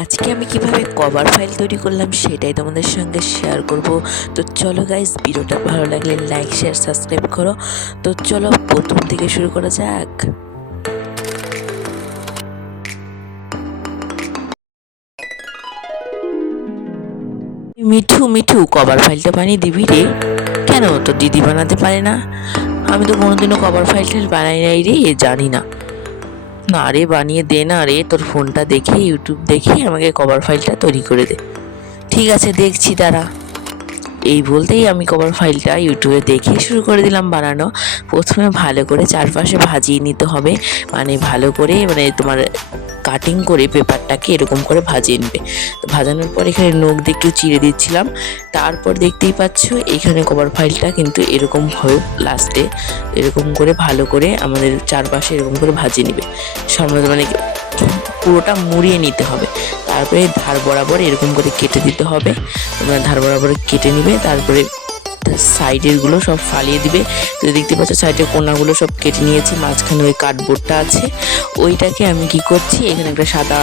আজকে আমি কিভাবে কভার ফাইল তৈরি করলাম সেটাই তোমাদের সঙ্গে শেয়ার করব। তো চলো গাইস, ভিডিওটা ভালো লাগলে লাইক শেয়ার সাবস্ক্রাইব করো। তো চলো প্রথম থেকে শুরু করা যাক। মিঠু মিঠু কভার ফাইলটা বানিয়ে দিবি রে। কেন তো দিদি বানাতে পারে না? আমি তো কোনোদিনও কভার ফাইলটা বানাই নাই রে, জানি না। না রে, বানিয়ে দে না রে, তোর ফোনটা দেখে ইউটিউব দেখে আমাকে কভার ফাইলটা তৈরি করে দে। ঠিক আছে, দেখছি দাঁড়া। এই বলতেই আমি কভার ফাইলটা ইউটিউবে দেখে শুরু করে দিলাম বানানো। প্রথমে ভালো করে চারপাশে ভাজিয়ে নিতে হবে, মানে ভালো করে তোমার কাটিং করে পেপারটাকে এরকম করে ভাজিয়ে নেবে। তো ভাজানোর পর এখানে নখ দিয়ে একটু চিড়ে দিচ্ছিলাম। তারপর দেখতেই পাচ্ছ এখানে কভার ফাইলটা কিন্তু এরকম হবে, লাস্টে এরকম করে ভালো করে আমাদের চারপাশে এরকম করে ভাজিয়ে নেবে। সামনে মানে পুরোটা মুড়িয়ে নিতে হবে। তারপরে ধার বরাবর এরকম করে কেটে দিতে হবে। তোমরা ধার বরাবর কেটে নিবে, তারপরে সাইডের গুলো সব ফালিয়ে দিবে। তো দেখতে পাচ্ছ সাইডের কোনাগুলো সব কেটে নিয়েছি। মাঝখানে ওই কার্ডবোর্ডটা আছে, ওইটাকে আমি কি করছি, এখানে একটা সাদা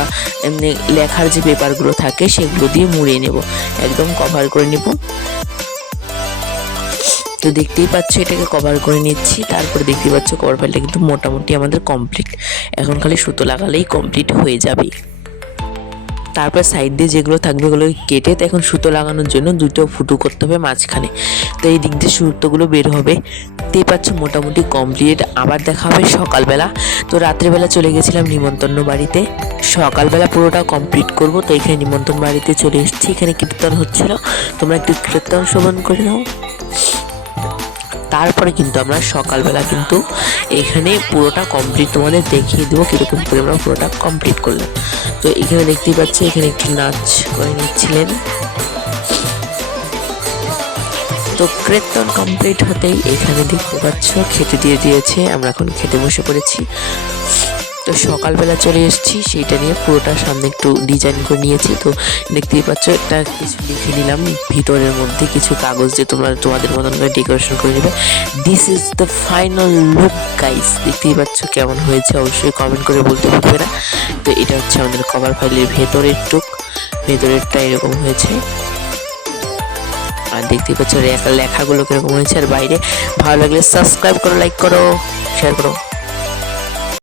এমনি লেখার যে পেপারগুলো থাকে সেগুলো দিয়ে মুড়িয়ে নেব, একদম কভার করে নেব। তো দেখতেই পাচ্ছ এটাকে কভার করে নিচ্ছি। তারপরে দেখতে পাচ্ছ কভার ফাইলটা কিন্তু মোটামুটি আমাদের কমপ্লিট। এখন খালি সুতো লাগালেই কমপ্লিট হয়ে যাবে। তারপর সাইড দিয়ে যেগুলো থাকবে ওগুলো কেটে এখন সুতো লাগানোর জন্য দুটো ফুটো করতে হবে মাঝখানে। তো এই দিক দিয়ে সুতোগুলো বের হবে। দেখতেই পাচ্ছ মোটামুটি কমপ্লিট। আবার দেখা হবে সকালবেলা। তো রাত্রেবেলা চলে গেছিলাম নিমন্ত্রণ বাড়িতে, সকালবেলা পুরোটা কমপ্লিট করব। তো এখানে নিমন্ত্রণ বাড়িতে চলে এসেছি, এখানে কীর্তন হচ্ছিল, তোমরা একটু কীর্তন শ্রবণ করে নাও। তারপরে কিন্তু আমরা সকালবেলা কিন্তু এখানে পুরোটা কমপ্লিট তোমাদের দেখিয়ে দেবো কীরকম করে আমরা পুরোটা কমপ্লিট করলাম। তো এখানে দেখতেই পাচ্ছি এখানে একটু নাচ করে নিচ্ছিলেন। তো কীর্তন কমপ্লিট হতেই এখানে দেখতে পাচ্ছ খেতে দিয়ে দিয়েছে, আমরা এখন খেতে বসে পড়েছি। তো সকালবেলা চলে এসেছি, সেইটা নিয়ে পুরোটার সামনে একটু ডিজাইন করে নিয়েছি। তো দেখতেই পাচ্ছ একটা কিছু লিখে নিলাম ভিতরের মধ্যে কিছু কাগজ দিয়ে তোমরা তোমাদের মতন করে ডেকোরেশন করে নেবে। This is the final look guys. দেখতেই পাচ্ছ কেমন হয়েছে অবশ্যই কমেন্ট করে বলতে পারবে না। তো এটা হচ্ছে আমাদের কভার ফাইলের ভেতরের টুক, ভেতরেরটা এরকম হয়েছে। আর দেখতেই পাচ্ছ লেখাগুলো কিরকম হয়েছে। আর বাইরে ভালো লাগলে সাবস্ক্রাইব করো, লাইক করো, শেয়ার করো।